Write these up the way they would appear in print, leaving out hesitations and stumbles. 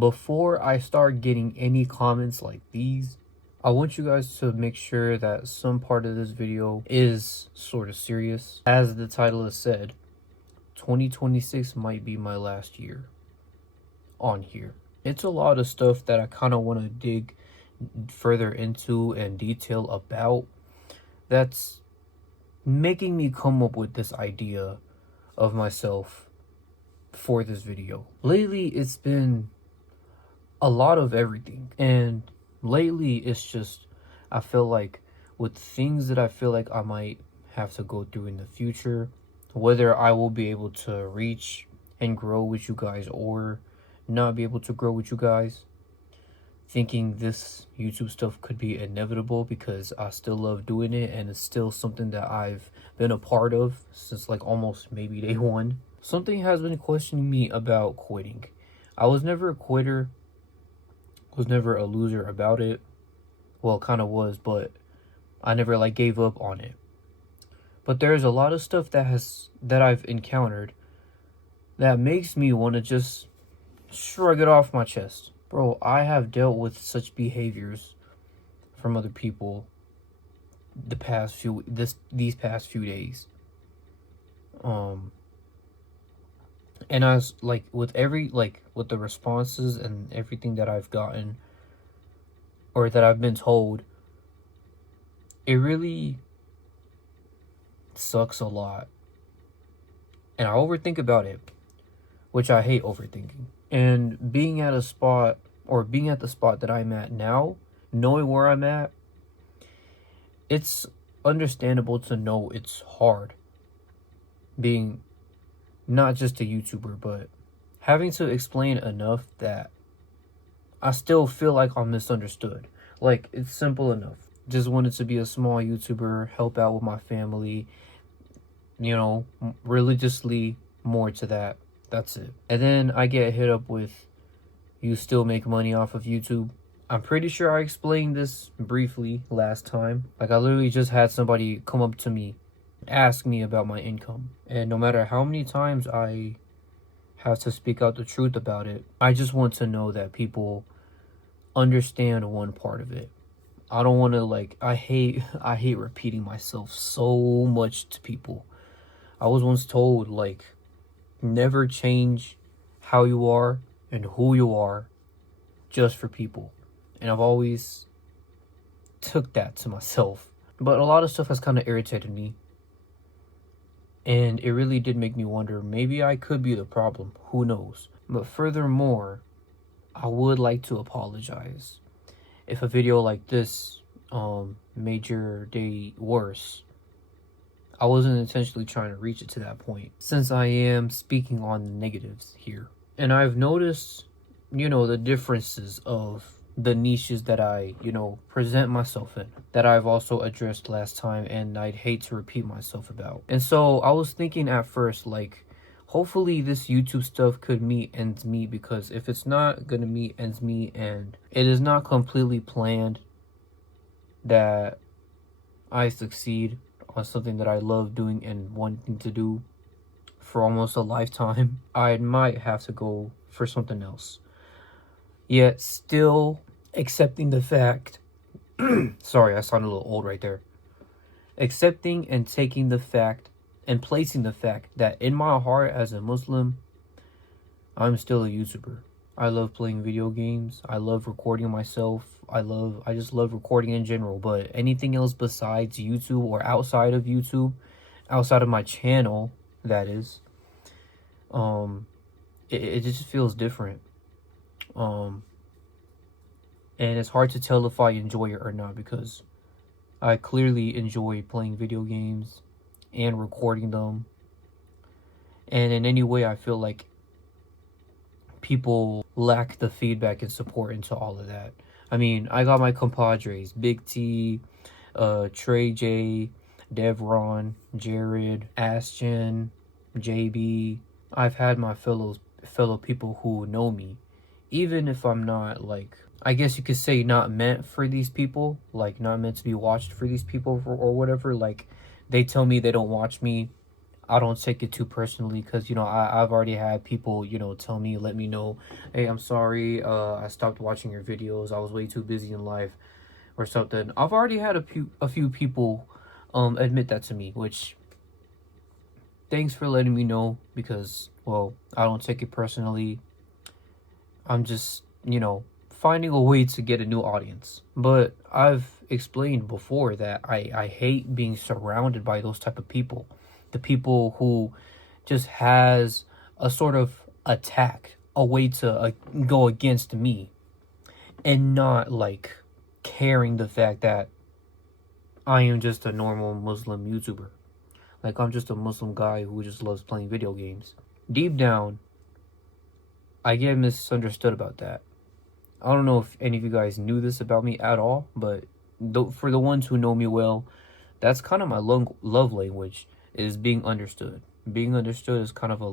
before I start getting any comments like these, I want you guys to make sure that some part of this video is sort of serious. As the title has said, 2026 might be my last year on here. It's a lot of stuff that I kind of want to dig further into and detail about that's making me come up with this idea of myself for this video. Lately, it's been a lot of everything, and lately it's just, I feel like with things that I feel like I might have to go through in the future, whether I will be able to reach and grow with you guys or not be able to grow with you guys, thinking this YouTube stuff could be inevitable because I still love doing it and it's still something that I've been a part of since like almost maybe day one. Something has been questioning me about quitting. I was never a quitter, was never a loser about it. Well, kind of was, but I never like gave up on it. But there's a lot of stuff that I've encountered that makes me want to just shrug it off my chest. Bro, I have dealt with such behaviors from other people these past few days. And I was like, with the responses and everything that I've gotten or that I've been told, it really sucks a lot. And I overthink about it, which I hate overthinking. And being at the spot that I'm at now, knowing where I'm at, it's understandable to know it's hard being not just a YouTuber, but having to explain enough that I still feel like I'm misunderstood. Like, it's simple enough. Just wanted to be a small YouTuber, help out with my family, you know, religiously, more to that. That's it. And then I get hit up with, you still make money off of YouTube. I'm pretty sure I explained this briefly last time. Like, I literally just had somebody come up to me, ask me about my income. And no matter how many times I have to speak out the truth about it, I just want to know that people understand one part of it. I don't want to, like, I hate repeating myself so much to people. I was once told, like, never change how you are and who you are just for people. And I've always took that to myself. But a lot of stuff has kind of irritated me. And it really did make me wonder, maybe I could be the problem. Who knows? But furthermore, I would like to apologize if a video like this made your day worse. I wasn't intentionally trying to reach it to that point, since I am speaking on the negatives here. And I've noticed, you know, the differences of the niches that I, you know, present myself in, that I've also addressed last time, and I'd hate to repeat myself about. And so I was thinking at first, like, hopefully this YouTube stuff could meet ends meet, because if it's not gonna meet ends meet and it is not completely planned that I succeed on something that I love doing and wanting to do for almost a lifetime, I might have to go for something else. Yet still accepting the fact, sorry, I sounded a little old right there. Accepting and taking the fact and placing the fact that in my heart as a Muslim, I'm still a YouTuber. I love playing video games. I love recording myself. I just love recording in general. But anything else besides YouTube or outside of YouTube, outside of my channel, that is, it just feels different. And it's hard to tell if I enjoy it or not, because I clearly enjoy playing video games and recording them. And in any way I feel like people lack the feedback and support into all of that. I mean, I got my compadres, Big T, Trey J, Devron, Jared, Ashton, JB. I've had my fellow people who know me, even if I'm not, like, I guess you could say not meant for these people, like not meant to be watched for these people or whatever. Like, they tell me they don't watch me. I don't take it too personally, because, you know, I've already had people, you know, tell me, let me know, hey, I'm sorry, I stopped watching your videos, I was way too busy in life or something. I've already had a few people admit that to me, which, thanks for letting me know, because, well, I don't take it personally. I'm just, you know, finding a way to get a new audience. But I've explained before that I hate being surrounded by those type of people. The people who just has a sort of attack, a way to go against me, and not like caring the fact that I am just a normal Muslim YouTuber. Like, I'm just a Muslim guy who just loves playing video games. Deep down, I get misunderstood about that. I don't know if any of you guys knew this about me at all, but for the ones who know me well, that's kind of my love language, is being understood. Being understood is kind of a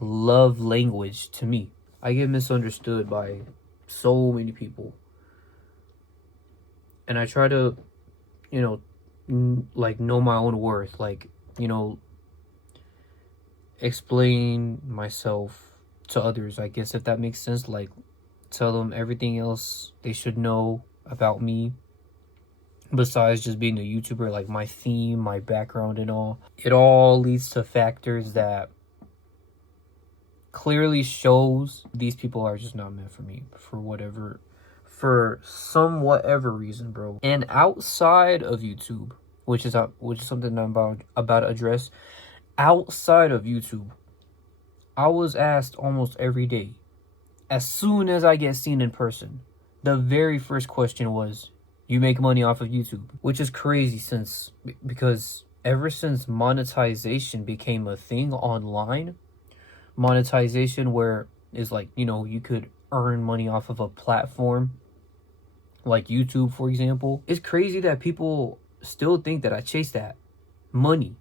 love language to me. I get misunderstood by so many people, and I try to, you know, like, know my own worth, like, you know, explain myself to others, I guess, if that makes sense. Like, tell them everything else they should know about me besides just being a YouTuber, like my theme, my background, and all. It all leads to factors that clearly shows these people are just not meant for me, for some whatever reason, bro. And outside of YouTube, which is something I'm about to address, outside of YouTube, I was asked almost every day, as soon as I get seen in person, the very first question was, you make money off of YouTube? Which is crazy, because ever since monetization became a thing online, monetization where is like, you know, you could earn money off of a platform like YouTube, for example, it's crazy that people still think that I chase that money.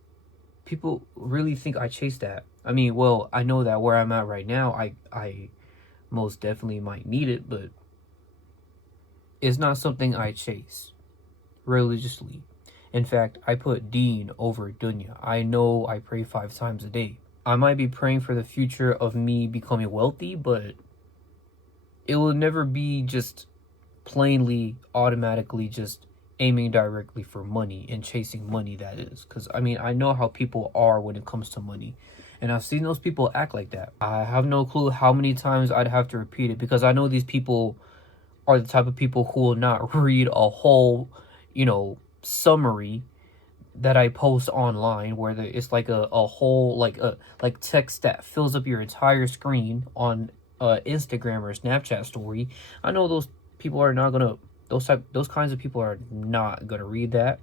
People really think I chase that. I mean, well, I know that where I'm at right now, I most definitely might need it, but it's not something I chase religiously. In fact, I put Deen over Dunya. I know I pray 5 times a day. I might be praying for the future of me becoming wealthy, but it will never be just plainly, automatically just aiming directly for money and chasing money, that is. Because, I mean, I know how people are when it comes to money. And I've seen those people act like that. I have no clue how many times I'd have to repeat it, because I know these people are the type of people who will not read a whole, you know, summary that I post online, where it's like a whole, like text that fills up your entire screen on Instagram or Snapchat story. I know those people are not gonna, those kinds of people are not gonna read that.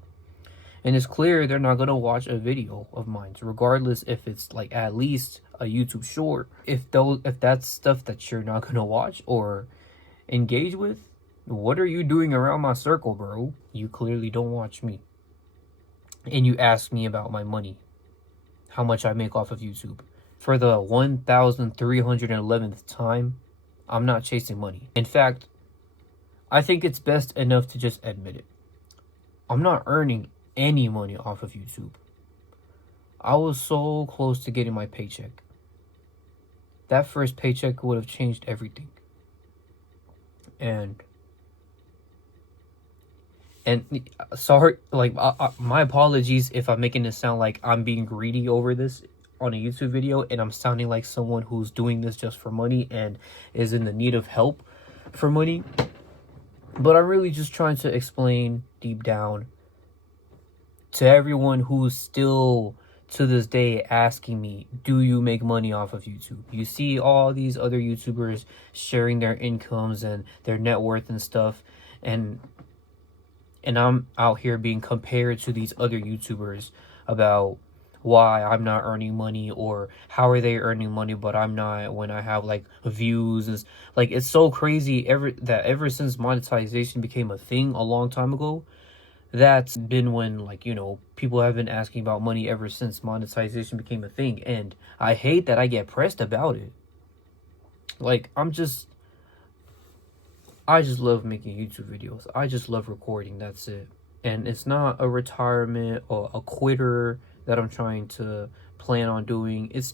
And it's clear they're not gonna watch a video of mine, regardless if it's like at least a YouTube short. If that's stuff that you're not gonna watch or engage with, what are you doing around my circle, bro? You clearly don't watch me. And you ask me about my money, how much I make off of YouTube. For the 1,311th time, I'm not chasing money. In fact, I think it's best enough to just admit it. I'm not earning any money off of YouTube. I was so close to getting my paycheck. That first paycheck would have changed everything. And sorry, like, my apologies if I'm making it sound like I'm being greedy over this on a YouTube video, and I'm sounding like someone who's doing this just for money and is in the need of help for money. But I'm really just trying to explain deep down to everyone who's still to this day asking me, do you make money off of YouTube? You see all these other YouTubers sharing their incomes and their net worth and stuff, and I'm out here being compared to these other YouTubers about why I'm not earning money, or how are they earning money but I'm not, when I have like views. And like, it's so crazy ever since monetization became a thing a long time ago, that's been when, like, you know, people have been asking about money ever since monetization became a thing. And I hate that I get pressed about it. Like, I just love making YouTube videos. I just love recording, that's it. And it's not a retirement or a quitter that I'm trying to plan on doing. It's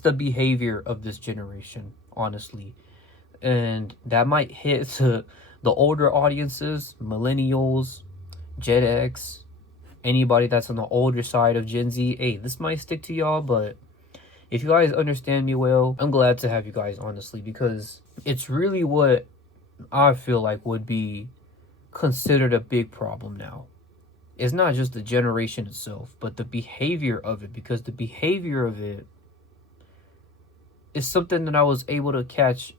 the behavior of this generation, honestly. And that might hit to the older audiences, millennials, Gen X, anybody that's on the older side of Gen Z. Hey, this might stick to y'all, but if you guys understand me well, I'm glad to have you guys, honestly, because it's really what I feel like would be considered a big problem now. It's not just the generation itself, but the behavior of it, because the behavior of it is something that I was able to catch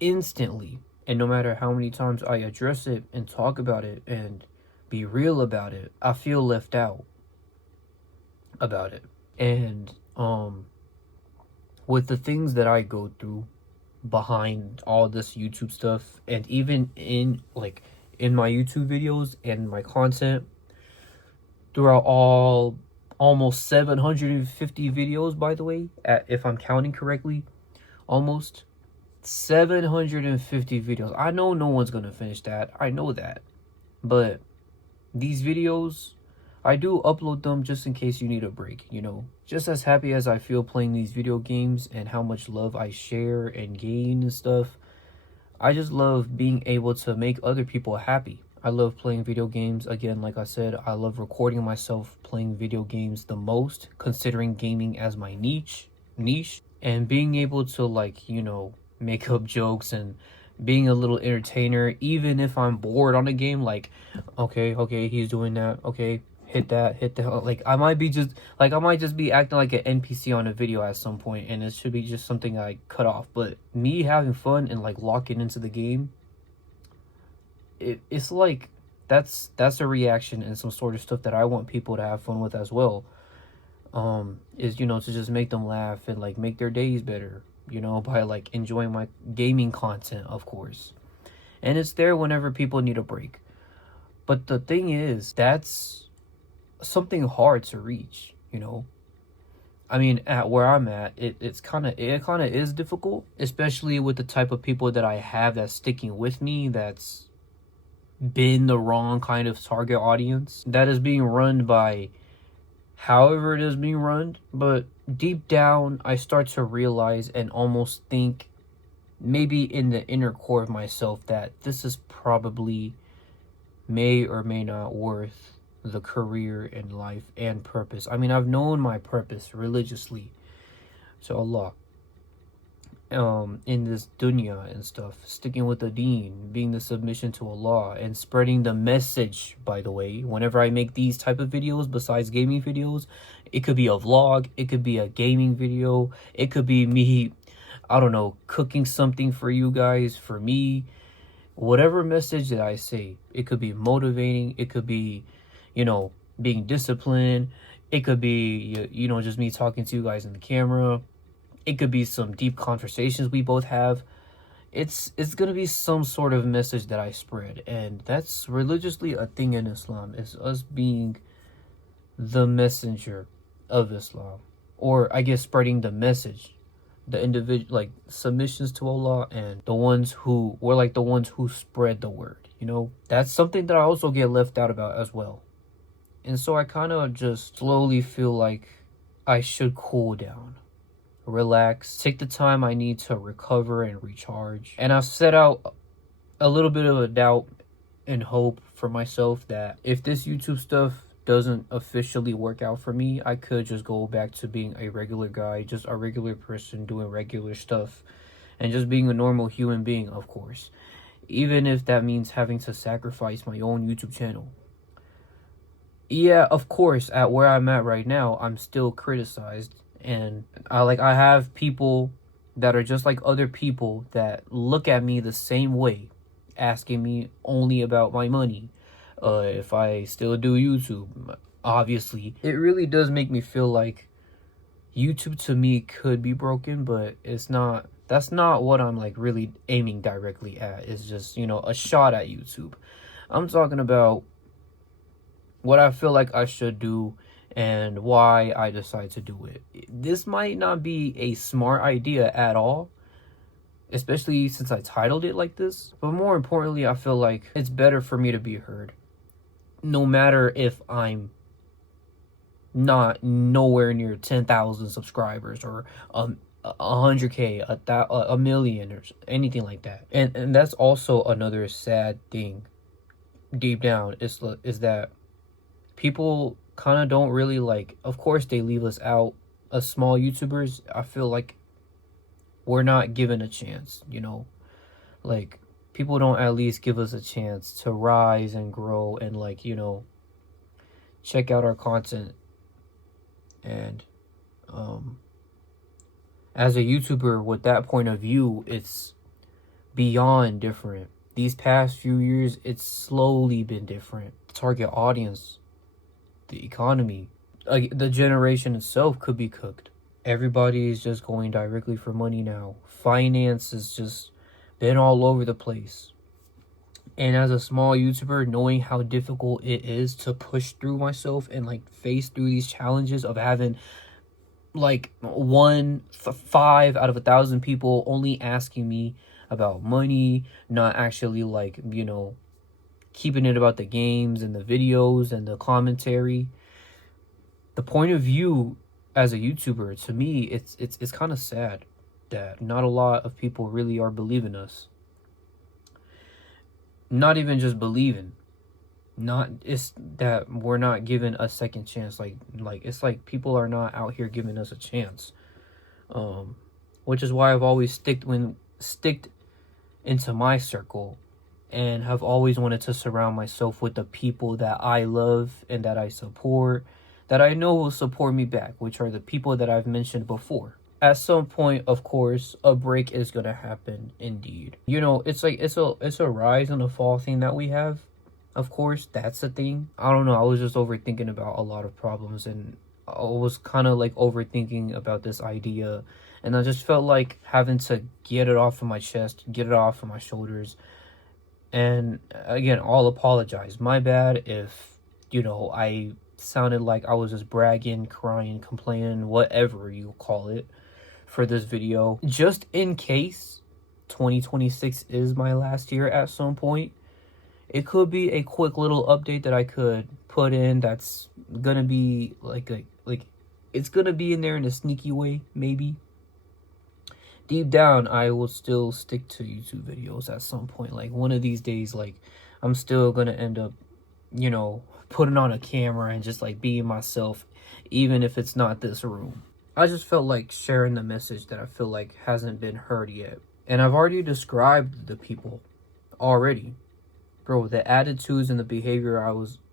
instantly. And no matter how many times I address it and talk about it and be real about it, I feel left out about it. And with the things that I go through behind all this YouTube stuff, and even in my YouTube videos and my content throughout all almost 750 videos, by the way, if I'm counting correctly, almost 750 videos. I know no one's gonna finish that, I know that, but these videos, I do upload them just in case you need a break, you know. Just as happy as I feel playing these video games and how much love I share and gain and stuff, I just love being able to make other people happy. I love playing video games. Again, like I said, I love recording myself playing video games the most, considering gaming as my niche, and being able to, like, you know, make up jokes and being a little entertainer, even if I'm bored on a game. Like, okay, he's doing that, okay, hit that. Like, I might just be acting like an NPC on a video at some point, and it should be just something I cut off. But me having fun and like locking into the game, it's like that's a reaction and some sort of stuff that I want people to have fun with as well. Is, you know, to just make them laugh and like make their days better, you know, by like enjoying my gaming content, of course. And it's there whenever people need a break. But the thing is, that's something hard to reach, you know. I mean, at where I'm at, it kind of is difficult, especially with the type of people that I have that's sticking with me, that's been the wrong kind of target audience, that is being run by however it is being run. But deep down, I start to realize and almost think, maybe in the inner core of myself, that this is probably may or may not worth the career in life and purpose. I mean, I've known my purpose religiously to Allah, in this dunya and stuff, sticking with the deen, being the submission to Allah, and spreading the message. By the way, whenever I make these type of videos, besides gaming videos, it could be a vlog, it could be a gaming video, it could be me, I don't know, cooking something for you guys, for me, whatever message that I say. It could be motivating, it could be, you know, being disciplined, it could be, you know, just me talking to you guys in the camera, it could be some deep conversations we both have. It's gonna be some sort of message that I spread, and that's religiously a thing in Islam, is us being the messenger of Islam, or I guess spreading the message, the individual, like, submissions to Allah, and the ones who were like the ones who spread the word, you know. That's something that I also get left out about as well. And so I kind of just slowly feel like I should cool down, relax, take the time I need to recover and recharge. And I've set out a little bit of a doubt and hope for myself that if this YouTube stuff doesn't officially work out for me, I could just go back to being a regular guy, just a regular person doing regular stuff, and just being a normal human being, of course, even if that means having to sacrifice my own YouTube channel. Yeah, of course, at where I'm at right now, I'm still criticized, and I have people that are just like other people that look at me the same way, asking me only about my money, if I still do YouTube. Obviously, it really does make me feel like YouTube to me could be broken, but it's not. That's not what I'm like really aiming directly at. It's just, you know, a shot at YouTube. I'm talking about what I feel like I should do and why I decide to do it. This might not be a smart idea at all, especially since I titled it like this, but more importantly, I feel like it's better for me to be heard, no matter if I'm not nowhere near 10,000 subscribers or 100K, a million, or anything like that. And that's also another sad thing deep down, is that people kind of don't really like, of course they leave us out as small YouTubers. I feel like we're not given a chance, like people don't at least give us a chance to rise and grow and, like, check out our content. And as a YouTuber with that point of view, it's beyond different. These past few years, it's slowly been different. The target audience, the economy, the generation itself could be cooked. Everybody is just going directly for money now. Finance has just been all over the place. And as a small YouTuber, knowing how difficult it is to push through myself and, like, face through these challenges of having, like, 5 out of 1,000 people only asking me about money, not actually, like, keeping it about the games and the videos and the commentary. The point of view as a YouTuber, to me, it's kind of sad that not a lot of people really are believing us. Not even just believing. It's that we're not given a second chance. Like it's like people are not out here giving us a chance. Which is why I've always sticked into my circle, and have always wanted to surround myself with the people that I love and that I support, that I know will support me back, which are the people that I've mentioned before. At some point, of course, a break is gonna happen indeed. It's like it's a rise and a fall thing that we have. Of course, that's the thing. I don't know, I was just overthinking about a lot of problems, and I was kind of like overthinking about this idea, and I just felt like having to get it off of my chest, get it off of my shoulders. And again, I'll apologize. My bad if, I sounded like I was just bragging, crying, complaining, whatever you call it, for this video. Just in case 2026 is my last year at some point, it could be a quick little update that I could put in that's gonna be like it's gonna be in there in a sneaky way, maybe. Deep down, I will still stick to YouTube videos at some point. Like, one of these days, like, I'm still gonna end up, putting on a camera and just, like, being myself, even if it's not this room. I just felt like sharing the message that I feel like hasn't been heard yet. And I've already described the people already. Bro, the attitudes and the behavior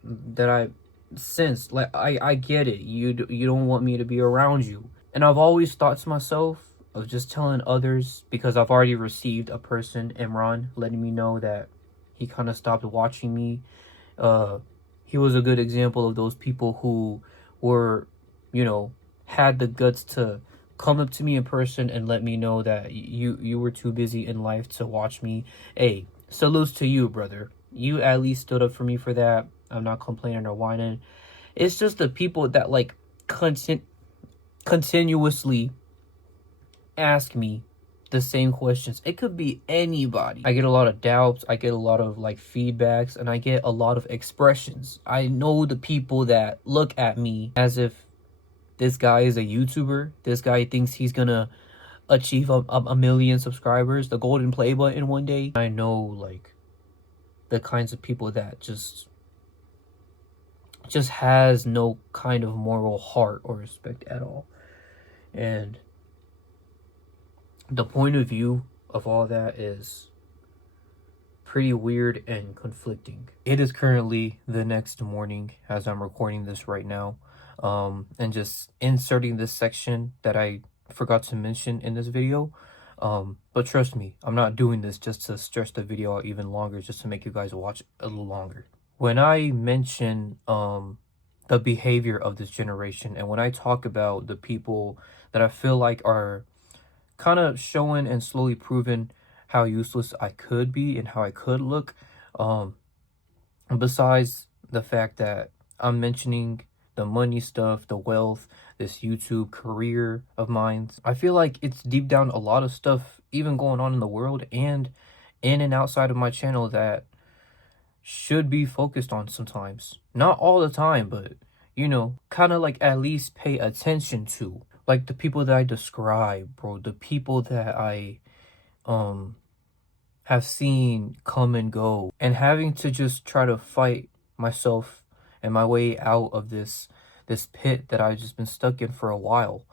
that I sensed, like, I get it. You don't want me to be around you. And I've always thought to myself of just telling others, because I've already received a person, Imran, letting me know that he kind of stopped watching me. He was a good example of those people who were, had the guts to come up to me in person and let me know that you were too busy in life to watch me. Hey, salutes to you, brother. You at least stood up for me for that. I'm not complaining or whining. It's just the people that, like, continuously ask me the same questions. It could be anybody. I get a lot of doubts, I get a lot of, like, feedbacks, and I get a lot of expressions. I know the people that look at me as if this guy is a YouTuber. This guy thinks he's gonna achieve a million subscribers, the golden play button one day. I know, like, the kinds of people that just has no kind of moral heart or respect at all. And the point of view of all that is pretty weird and conflicting. It is currently the next morning as I'm recording this right now, and just inserting this section that I forgot to mention in this video. But trust me, I'm not doing this just to stretch the video out even longer, just to make you guys watch a little longer. When I mention the behavior of this generation, and when I talk about the people that I feel like are kind of showing and slowly proving how useless I could be and how I could look, besides the fact that I'm mentioning the money stuff, the wealth, this YouTube career of mine, I feel like it's deep down a lot of stuff even going on in the world and in and outside of my channel that should be focused on sometimes. Not all the time, but you know, kind of like at least pay attention to. Like the people that I describe, bro, the people that I have seen come and go, and having to just try to fight myself and my way out of this pit that I've just been stuck in for a while.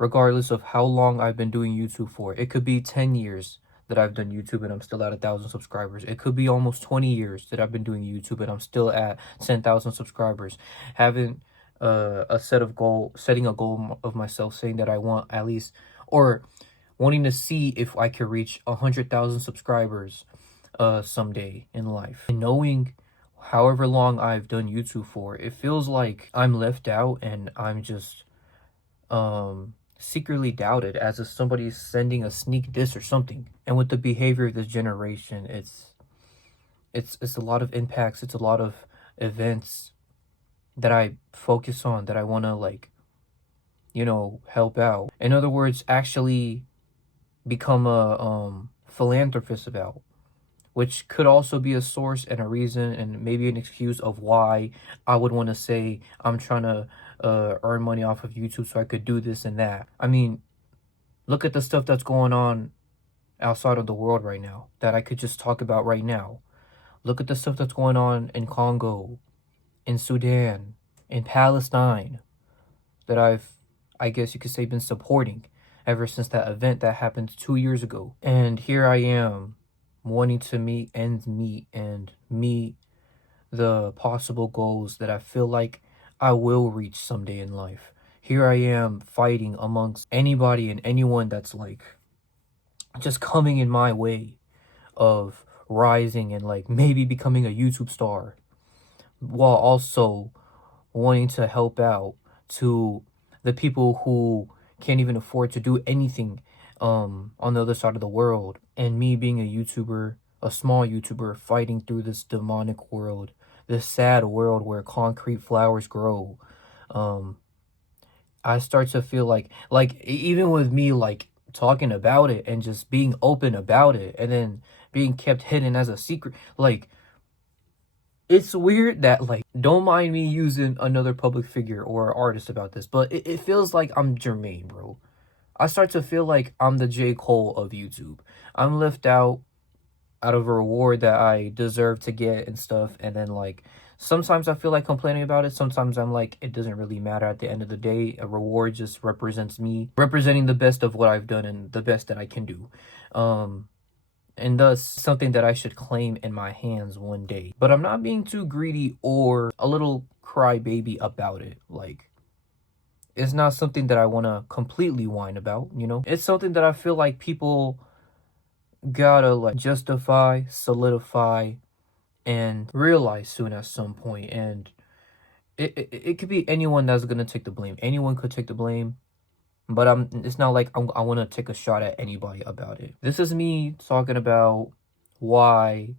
Regardless of how long I've been doing YouTube for. It could be 10 years that I've done YouTube and I'm still at 1,000 subscribers. It could be almost 20 years that I've been doing YouTube and I'm still at 10,000 subscribers. Having setting a goal of myself, saying that I want at least, or wanting to see if I could reach 100,000 subscribers someday in life. And knowing however long I've done YouTube for, it feels like I'm left out and I'm just secretly doubted, as if somebody's sending a sneak diss or something. And with the behavior of this generation, it's a lot of impacts, it's a lot of events that I focus on, that I want to, like, you know, help out. In other words, actually become a philanthropist about, which could also be a source and a reason and maybe an excuse of why I would want to say I'm trying to earn money off of YouTube so I could do this and that. I mean, look at the stuff that's going on outside of the world right now that I could just talk about right now. Look at the stuff that's going on in Congo, in Sudan, in Palestine, that I guess you could say, been supporting ever since that event that happened 2 years ago. And here I am, wanting to meet ends meet and meet the possible goals that I feel like I will reach someday in life. Here I am fighting amongst anybody and anyone that's like just coming in my way of rising and like maybe becoming a YouTube star, while also wanting to help out to the people who can't even afford to do anything on the other side of the world. And me being a YouTuber, a small YouTuber, fighting through this demonic world, this sad world where concrete flowers grow. I start to feel like even with me like talking about it and just being open about it and then being kept hidden as a secret, like, it's weird that, like, don't mind me using another public figure or artist about this, but it feels like I'm Jermaine, bro. I start to feel like I'm the J. Cole of YouTube. I'm left out of a reward that I deserve to get and stuff, and then, like, sometimes I feel like complaining about it. Sometimes I'm like, it doesn't really matter at the end of the day. A reward just represents me, representing the best of what I've done and the best that I can do. And thus something that I should claim in my hands one day. But I'm not being too greedy or a little crybaby about it. Like, it's not something that I want to completely whine about, you know? It's something that I feel like people gotta, like, justify, solidify, and realize soon at some point. And it could be anyone that's gonna take the blame. Anyone could take the blame. But it's not like I want to take a shot at anybody about it. This is me talking about why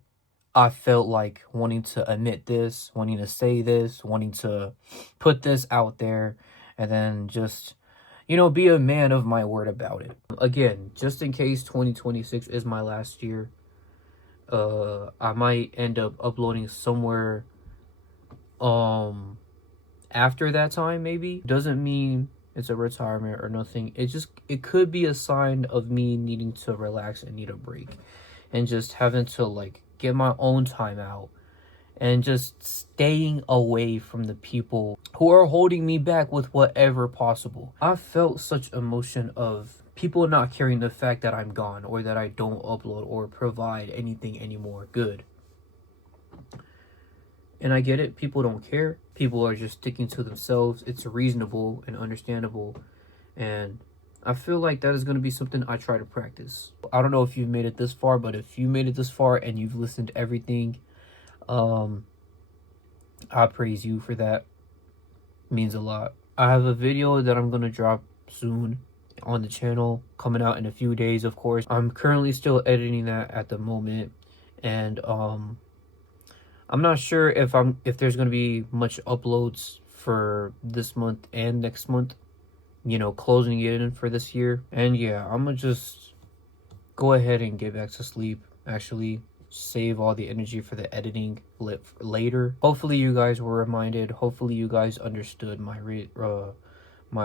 I felt like wanting to admit this, wanting to say this, wanting to put this out there, and then just, you know, be a man of my word about it. Again, just in case 2026 is my last year, I might end up uploading somewhere after that time, maybe. Doesn't mean it's a retirement or nothing. It could be a sign of me needing to relax and need a break, and just having to, like, get my own time out and just staying away from the people who are holding me back with whatever possible. I felt such emotion of people not caring the fact that I'm gone, or that I don't upload or provide anything anymore good. And I get it, people don't care. People are just sticking to themselves. It's reasonable and understandable. And I feel like that is going to be something I try to practice. I don't know if you've made it this far, but if you made it this far and you've listened to everything, I praise you for that. It means a lot. I have a video that I'm going to drop soon on the channel, coming out in a few days, of course. I'm currently still editing that at the moment. And I'm not sure if there's going to be much uploads for this month and next month, you know, closing it in for this year. And yeah, I'm going to just go ahead and get back to sleep, actually. save all the energy for the editing later. Hopefully you guys were reminded. Hopefully you guys understood my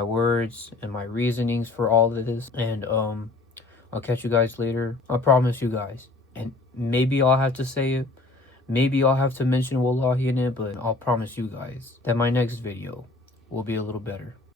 words and my reasonings for all of this. And I'll catch you guys later. I promise you guys. And maybe I'll have to say it. Maybe I'll have to mention Wallahi in it, but I'll promise you guys that my next video will be a little better.